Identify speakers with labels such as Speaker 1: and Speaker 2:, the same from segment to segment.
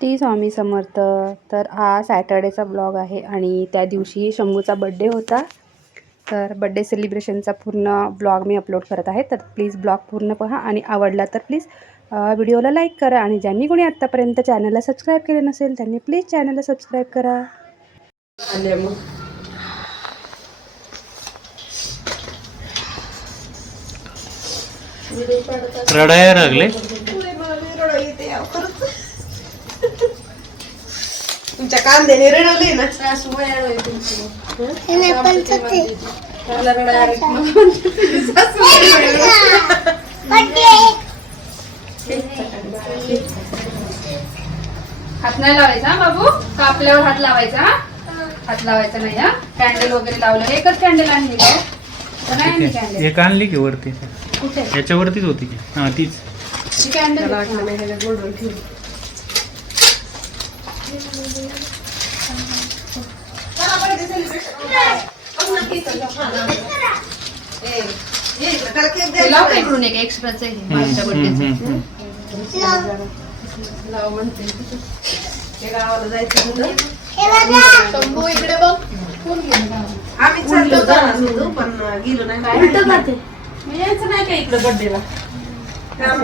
Speaker 1: श्री स्वामी समर्थ. तर हा सॅटर्डेचा ब्लॉग आहे आणि त्या दिवशी शंभूचा बड्डे होता. तर बड्डे सेलिब्रेशनचा पूर्ण ब्लॉग मी अपलोड करत आहे. तर प्लीज ब्लॉग पूर्ण पहा आणि आवडला तर प्लीज व्हिडिओला लाईक करा आणि ज्यांनी कोणी आत्तापर्यंत चॅनलला सबस्क्राईब केले नसेल त्यांनी प्लीज चॅनलला सबस्क्राईब करा.
Speaker 2: रडायला लागले?
Speaker 3: तुमच्या कांद्याने रडवले ना. मला रडायला आली.
Speaker 1: हात नाही लावायचा बाबू? कापल्यावर हात लावायचा? हात लावायचा नाही हा? कॅन्डल वगैरे लावलं. एकच कॅन्डल आणली का तर नाही आणली कॅन्डल
Speaker 2: एक आणली की वरती?
Speaker 1: कुठे?
Speaker 2: याच्यावरतीच होती की? हा तीच.
Speaker 1: कॅन्डल
Speaker 3: वाटलं नाही ह्याला गोडवून ठेवू. ए, ये इकडं, त्याला केक द्यायला
Speaker 1: लाव. इकडून एक एक्स्ट्राचं हे
Speaker 2: हम्म,
Speaker 1: माझ्या.
Speaker 3: लाव म्हणते. गावाला जायचं होतं.
Speaker 1: शंभू इकडे बघ कोण गेलं गावाला?
Speaker 3: आम्ही चाललो जाणार होतो, पण गेलो नाही? मी यायचं नाही का इकडं बर्थडेला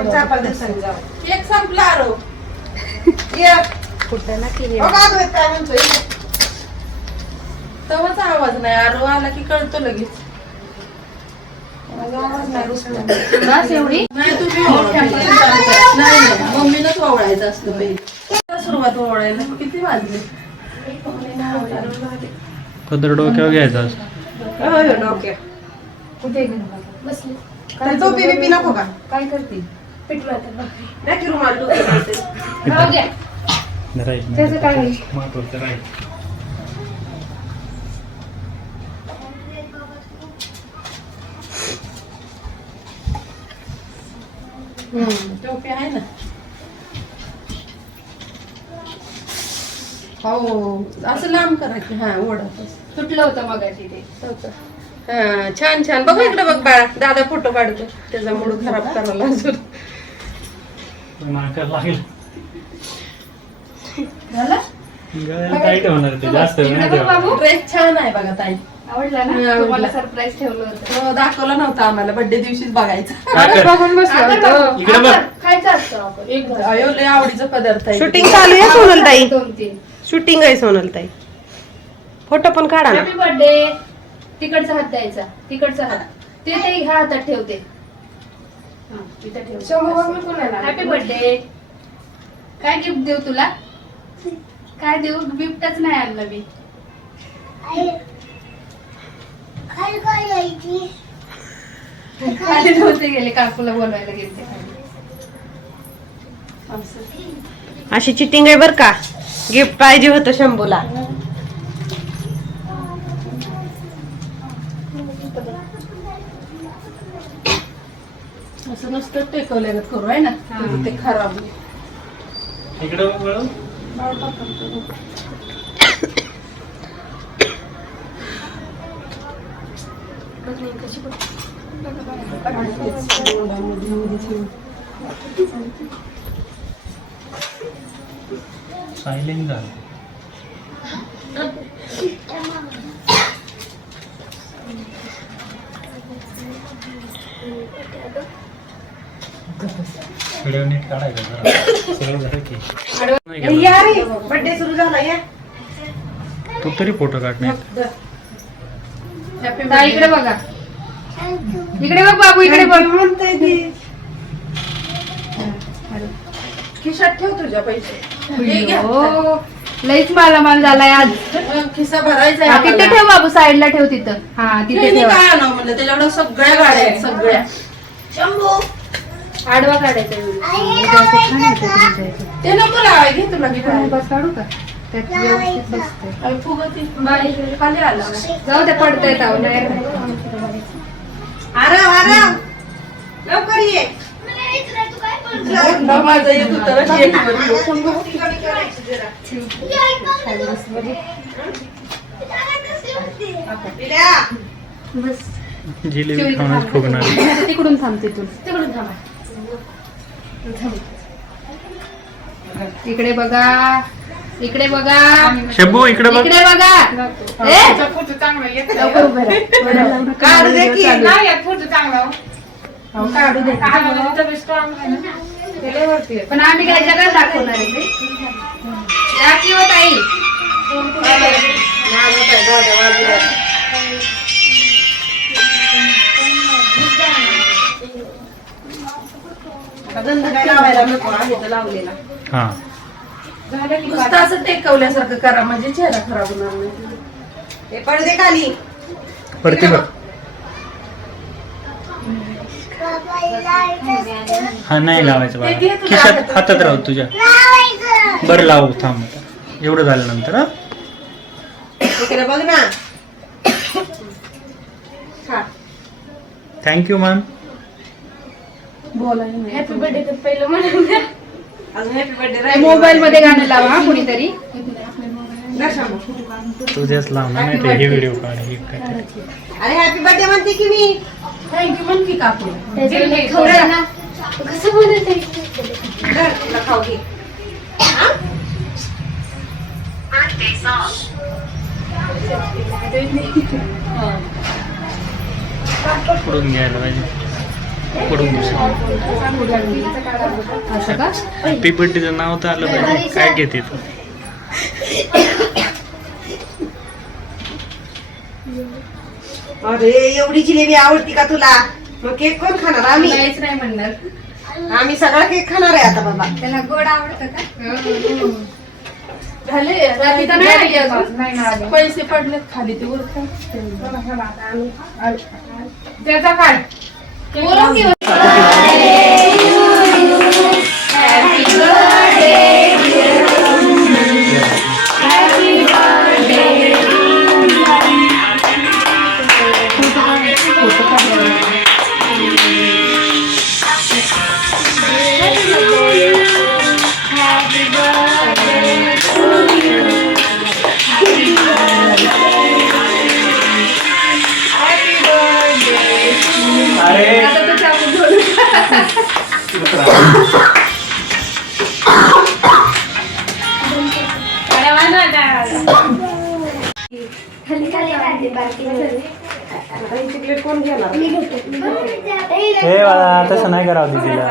Speaker 3: चार पाच दिवसांनी जाऊ केक संपला आरो ये.
Speaker 1: कुठं ना केली
Speaker 3: काय म्हणतोय. आवाज नाही आरो आला की कळतो लगेच. माझा आवाज नाही रुसला.
Speaker 1: बस एवढी?
Speaker 3: नाही तुम्ही ओवाळायचं असतं. पहिले. सुरुवात ओवाळायला किती वाजले?
Speaker 2: पदर डोक्यावर घ्यायचा असतो.
Speaker 3: होय, होय, डोक्या
Speaker 1: कुठे गेली बाबा? बसली.
Speaker 3: तर टोपी बिपी नको का?
Speaker 1: काय करते?
Speaker 3: की रुमाल
Speaker 1: त्याचं काय? होईल?
Speaker 2: महत्वाचं राईट
Speaker 3: हम्म, टोपी आहे ना? हो. असं लांब करायचं. हा ओढत
Speaker 1: तुटलं होतं मगाशी ते.
Speaker 3: हा छान छान. बघू इकडे बघ बाळा. दादा फोटो काढतो. त्याचा मूड खराब करायला अजून.
Speaker 2: नाकाला लागेल.
Speaker 1: झालं?
Speaker 2: गळ्याला टाईट होणार ते जास्त वेळ नाही
Speaker 1: इकडे बघ
Speaker 2: ठेवायचं.
Speaker 1: बाबू
Speaker 3: ड्रेस छान आहे बघा ताई.
Speaker 1: आवडला
Speaker 3: हा,
Speaker 1: ना?
Speaker 3: आवडला.
Speaker 1: तुम्हाला सरप्राईज ठेवलं होतं.
Speaker 3: तो दाखवला नव्हता आम्हाला. बर्थडे दिवशीच बघायचा.
Speaker 2: काय कर?
Speaker 1: बघून बसलो
Speaker 3: आता
Speaker 1: होतो.
Speaker 2: इकडे बघ.
Speaker 1: आपण खायचं असतं आपण. एक घास.
Speaker 3: अयो लय आवडीचा पदार्थ आहे.
Speaker 4: शूटिंग चालू आहे सोनल ताई.
Speaker 1: दोन तीन.
Speaker 4: शूटिंग आहे सोनल ताई. फोटो पण काढा ना.
Speaker 1: हॅपी बर्थडे तिकडचा हात द्यायचा. तिकडचा हात. ते ते ह्या हातात ठेवते. हा, इथं ठेव. हॅपी बर्थडे काय गिफ्ट देऊ तुला? काय देऊ? गिफ्टच नाही आणलं मी. खाली नव्हते गेले काकूला बोलवायला गेले
Speaker 4: अशी चिटिंग आहे बर का? गिफ्ट पाहिजे होतं शंभूला.
Speaker 3: असं नुसतं टेकवल्यागत करू आहे ना. ते खराब.
Speaker 2: इकडे बघ वळून. सायलेंट झालं व्हिडिओ नीट काढायचा जरा सगळं झालं की नाही गेलं.
Speaker 3: या रे बर्थडे सुरू झाला या.
Speaker 2: तू तरी फोटो काढण्यात
Speaker 3: हॅपी
Speaker 1: ता इकडे बघा. इकडे बघ बाबू इकडे बघ.
Speaker 3: खिशात ठेव तुझ्या पैसे. हे
Speaker 1: लईच मालामाल झालाय आज.
Speaker 3: खिसा भरायचा
Speaker 1: तिथे. ठेव बाबू साईडला ठेव तिथं. हा तिथे ठेव.
Speaker 3: काय आणावं म्हणलं? त्याच्याकडे सगळ्या गाड्या आहेत सगळ्या. शंभू.
Speaker 1: आडवा काढायचा.
Speaker 3: ते नको लावाय घे तुला मी
Speaker 1: बस काढू का? त्यात व्यवस्थित बसतंय.
Speaker 3: फुगती खाली आला.
Speaker 1: जाऊ दे पडतंय ताव नाही
Speaker 3: आराम आराम. लवकर ये. ना माझं येत होतं ना केक वर. दिल्या.
Speaker 1: बस.
Speaker 2: जिलेबी खाऊनच फुगणार.
Speaker 1: तिकडून थांब तिथून तिकडून थांबा. इकडे बघा. इकडे बघा.
Speaker 2: शंभू इकडे बघ.
Speaker 1: इकडे बघा. उभे राहा.
Speaker 3: काढ दे की.
Speaker 1: हो, काढू दे. पण आम्ही काय जगात दाखवणार आहे? ते. या किंवा ताई
Speaker 3: गंध काय लावायला नको आहे तर लावलेला.
Speaker 2: हा.
Speaker 3: नुसतं असं टेकवल्यासारखं करा म्हणजे चेहरा खराब होणार नाही. हे पडदे खाली.
Speaker 2: परती बघ. हा नाही लावायचं बाळा. खिशात
Speaker 3: हातात.
Speaker 2: राहू तुझ्या. बरं लावू थांब. आता एवढं झाल्यानंतर हा.
Speaker 3: इकडे बघ ना. हा.
Speaker 2: थँक्यू मॅम
Speaker 1: हॅपी बर्थडे तर पहिलं म्हणून
Speaker 3: अजून हॅपी बर्थडे
Speaker 1: मोबाईल मध्ये गाणं लावा हा कुणीतरी.
Speaker 2: तुझ्याच लाव ना नाही ते हे व्हिडिओ काढ हे काय
Speaker 3: अरे हॅपी बर्थडे म्हणते की मी. थँक्यू म्हण की काकू
Speaker 1: कसं बोलत
Speaker 3: तुला खाऊ घे. हा?
Speaker 2: घ्यायला पाहिजे. हॅपी बर्थडेचं नाव तर आलं पाहिजे. काय घेते तू
Speaker 3: अरे एवढी जिलेबी आवडती का तुला? मग केक कोण खाणार? आम्ही.
Speaker 1: काहीच नाही म्हणणार.
Speaker 3: आम्ही सगळा केक खाणार आहे आता बाबा.
Speaker 1: त्याला गोड आवडतं का?
Speaker 3: झाले.
Speaker 1: रात्री तर नाही आली अजून.
Speaker 3: पैसे पडले खाली ते वर
Speaker 1: त्याचा काय बोलू की
Speaker 2: हे बाळा तसं नाही करावं तिला.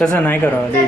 Speaker 2: तसं नाही करावं दे.